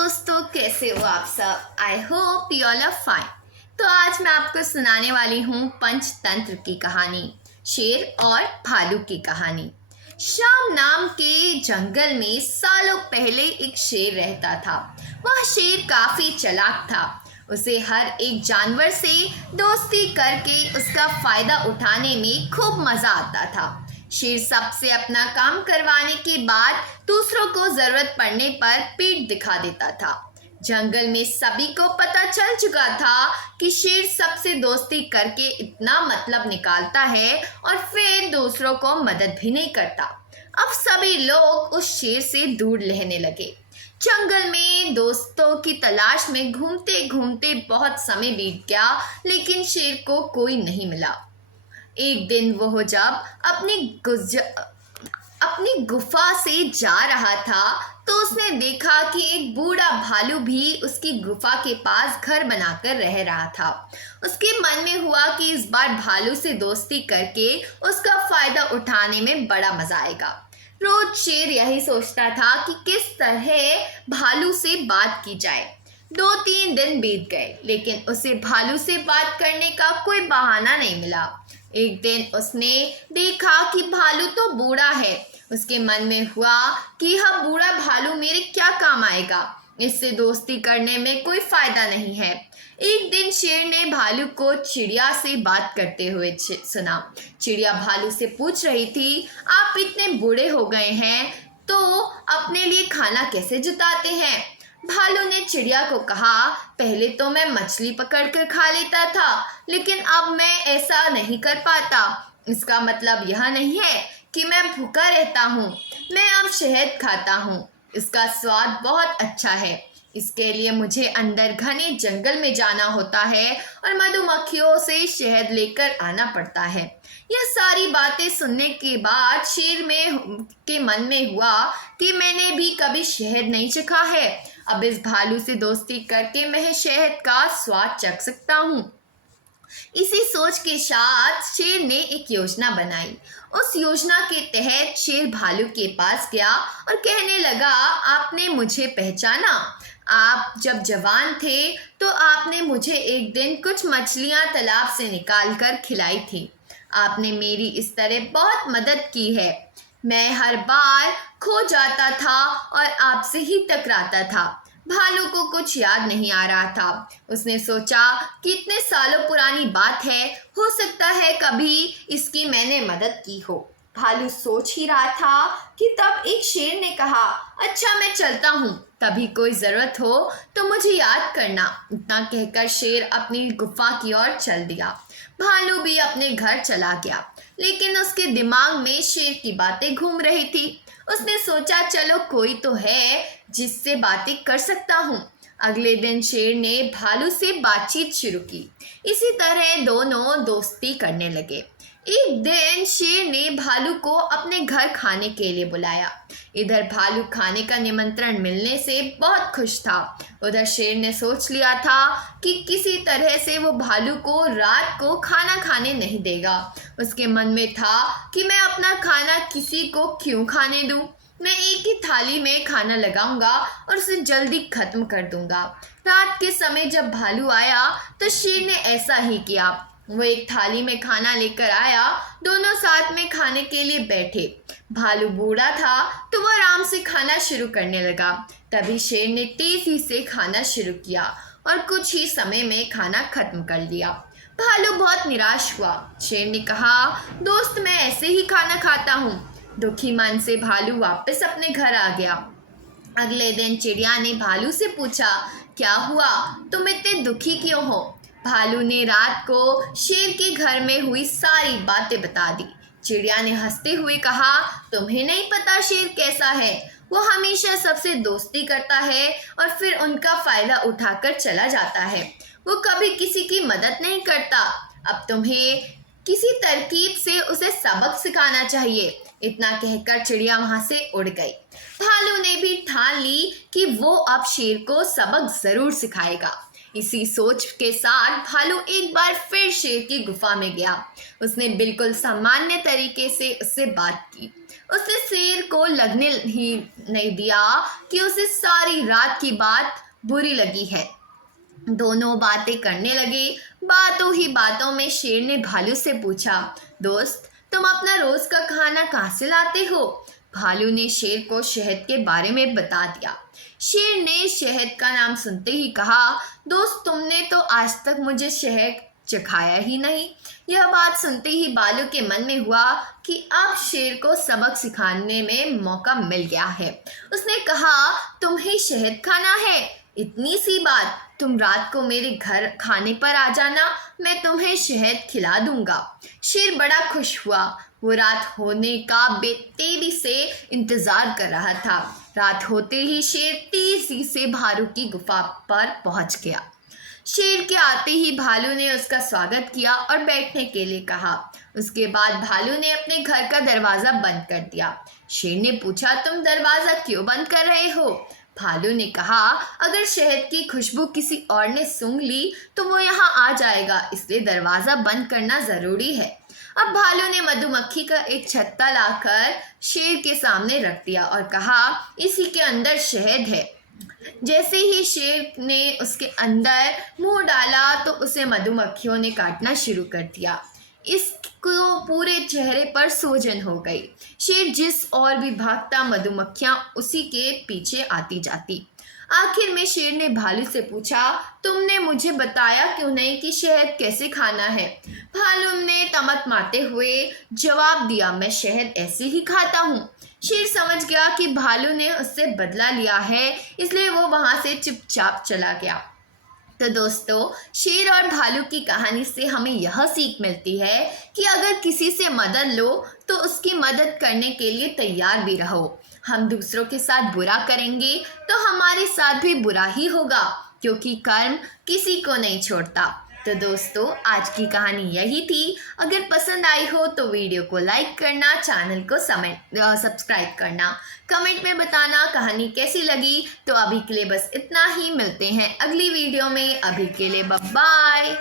दोस्तों, कैसे हो आप सब। I hope you all are fine. तो आज मैं आपको सुनाने वाली हूँ पंचतंत्र की कहानी, शेर और भालू की कहानी। शाम नाम के जंगल में सालों पहले एक शेर रहता था। वह शेर काफी चालाक था। उसे हर एक जानवर से दोस्ती करके उसका फायदा उठाने में खूब मजा आता था। शेर सबसे अपना काम करवाने के बाद दूसरों को जरूरत पड़ने पर पीठ दिखा देता था। जंगल में सभी को पता चल चुका था कि शेर सबसे दोस्ती करके इतना मतलब निकालता है और फिर दूसरों को मदद भी नहीं करता। अब सभी लोग उस शेर से दूर रहने लगे। जंगल में दोस्तों की तलाश में घूमते घूमते बहुत समय बीत गया, लेकिन शेर को कोई नहीं मिला। एक दिन वह जब अपनी गुफा से जा रहा था तो उसने देखा कि एक बूढ़ा भालू भी उसकी गुफा के पास घर बनाकर रह रहा था। उसके मन में हुआ कि इस बार भालू से दोस्ती करके उसका फायदा उठाने में बड़ा मजा आएगा। रोज शेर यही सोचता था कि किस तरह भालू से बात की जाए। 2-3 दिन बीत गए, लेकिन उसे भालू से बात करने का कोई बहाना नहीं मिला। एक दिन उसने देखा कि भालू तो बूढ़ा है। उसके मन में हुआ कि यह बूढ़ा भालू मेरे क्या काम आएगा, इससे दोस्ती करने में कोई फायदा नहीं है। एक दिन शेर ने भालू को चिड़िया से बात करते हुए सुना। चिड़िया भालू से पूछ रही थी, आप इतने बूढ़े हो गए हैं तो अपने लिए खाना कैसे जुटाते हैं। भालू ने चिड़िया को कहा, पहले तो मैं मछली पकड़कर खा लेता था, लेकिन अब मैं ऐसा नहीं कर पाता। इसका मतलब यह नहीं है कि मैं भूखा रहता हूँ। मैं अब शहद खाता हूँ। इसका स्वाद बहुत अच्छा है। इसके लिए मुझे अंदर घने जंगल में जाना होता है और मधुमक्खियों से शहद लेकर आना पड़ता है। यह सारी बातें सुनने के बाद शेर के मन में हुआ कि मैंने भी कभी शहद नहीं चखा है। अब इस भालू से दोस्ती करके मैं शहद का स्वाद चख सकता हूँ। इसी सोच के साथ शेर ने एक योजना बनाई। उस योजना के तहत शेर भालू के पास गया और कहने लगा, आपने मुझे पहचाना। आप जब जवान थे तो आपने मुझे एक दिन कुछ मछलियां तालाब से निकाल कर खिलाई थी। आपने मेरी इस तरह बहुत मदद की है। मैं हर बार खो जाता था और आपसे ही टकराता था। भालू को कुछ याद नहीं आ रहा था। उसने सोचा कि इतने सालों पुरानी बात है, हो सकता है कभी इसकी मैंने मदद की हो। भालू सोच ही रहा था कि तब एक शेर ने कहा, अच्छा मैं चलता हूँ, तभी कोई ज़रूरत हो तो मुझे याद करना। इतना कहकर शेर अपनी गुफा की ओर चल दिया। भालू भी अपने घर चला गया, लेकिन उसके दिमाग में शेर की बातें घूम रही थी। उसने सोचा, चलो कोई तो है जिससे बातें कर सकता हूँ। अगले दिन शेर ने भालू से बातचीत शुरू की। इसी तरह दोनों दोस्ती करने लगे। एक दिन शेर ने भालू को अपने घर खाने के लिए बुलाया। इधर भालू खाने का निमंत्रण मिलने से बहुत खुश था। उधर शेर ने सोच लिया था कि किसी तरह से वो भालू को रात को खाना खाने नहीं देगा। उसके मन में था कि मैं अपना खाना किसी को क्यों खाने दूं। मैं एक ही थाली में खाना लगाऊंगा और उसे जल्दी खत्म कर दूंगा। रात के समय जब भालू आया तो शेर ने ऐसा ही किया। वो एक थाली में खाना लेकर आया। दोनों साथ में खाने के लिए बैठे। भालू बूढ़ा था तो वह आराम से खाना शुरू करने लगा। तभी शेर ने तेजी से खाना शुरू किया और कुछ ही समय में खाना खत्म कर दिया। भालू बहुत निराश हुआ। शेर ने कहा, दोस्त मैं ऐसे ही खाना खाता हूँ। दुखी मन से भालू वापस अपने घर आ गया। अगले दिन चिड़िया ने भालू से पूछा, क्या हुआ, तुम इतने दुखी क्यों हो। भालू ने रात को शेर के घर में हुई सारी बातें बता दी। चिड़िया ने हंसते हुए कहा, तुम्हें नहीं पता शेर कैसा है। वो हमेशा सबसे दोस्ती करता है और फिर उनका फायदा उठाकर चला जाता है। वो कभी किसी की मदद नहीं करता। अब तुम्हें किसी तरकीब से उसे सबक सिखाना चाहिए। इतना कहकर चिड़िया वहां से उड़ गई। भालू ने भी ठान ली कि वो अब शेर को सबक जरूर सिखाएगा। इसी सोच के साथ भालू एक बार फिर शेर की गुफा में गया। उसने बिल्कुल सामान्य तरीके से उससे बात की। उसने शेर को लगने ही नहीं दिया कि उसे सारी रात की बात बुरी लगी है। दोनों बातें करने लगे। बातों ही बातों में शेर ने भालू से पूछा, दोस्त, तुम अपना रोज का खाना कहाँ से लाते हो? भालू ने शेर को शहद के बारे में बता दिया। शेर ने शहद का नाम सुनते ही कहा, दोस्त, तुमने तो आज तक मुझे शहद चखाया ही नहीं। यह बात सुनते ही भालू के मन में हुआ कि अब शेर को सबक सिखाने में मौका मिल गया है। उसने कहा, तुम्हें शहद खाना है? इतनी सी बात, तुम रात को मेरे घर खाने पर आ जाना, मैं तुम्हें शहद खिला दूंगा। शेर बड़ा खुश हुआ। वो रात होने का बेताबी से इंतजार कर रहा था। रात होते ही शेर तेजी से भालू की गुफा पर पहुंच गया। शेर के आते ही भालू ने उसका स्वागत किया और बैठने के लिए कहा। उसके बाद भालू ने अपने घर का दरवाजा बंद कर दिया। शेर ने पूछा, तुम दरवाजा क्यों बंद कर रहे हो? भालू ने कहा, अगर शहद की खुशबू किसी और ने सूंघ ली तो वो यहाँ आ जाएगा, इसलिए दरवाजा बंद करना जरूरी है। अब भालू ने मधुमक्खी का एक छत्ता लाकर शेर के सामने रख दिया और कहा, इसी के अंदर शहद है। जैसे ही शेर ने उसके अंदर मुंह डाला तो उसे मधुमक्खियों ने काटना शुरू कर दिया। इसको पूरे चेहरे पर सूजन हो गई। शेर जिस और भी भागता, मधुमक्खियां उसी के पीछे आती जाती। आखिर में शेर ने भालू से पूछा, तुमने मुझे बताया क्यों नहीं कि शहद कैसे खाना है? भालू ने तमक मारते हुए जवाब दिया, मैं शहद ऐसे ही खाता हूँ। शेर समझ गया कि भालू ने उससे बदला लिया है, इसलिए वो वहां से चुपचाप चला गया। तो दोस्तों, शेर और भालू की कहानी से हमें यह सीख मिलती है कि अगर किसी से मदद लो तो उसकी मदद करने के लिए तैयार भी रहो। हम दूसरों के साथ बुरा करेंगे तो हमारे साथ भी बुरा ही होगा, क्योंकि कर्म किसी को नहीं छोड़ता। तो दोस्तों, आज की कहानी यही थी। अगर पसंद आई हो तो वीडियो को लाइक करना, चैनल को सब्सक्राइब करना, कमेंट में बताना कहानी कैसी लगी। तो अभी के लिए बस इतना ही, मिलते हैं अगली वीडियो में। अभी के लिए बाय बाय।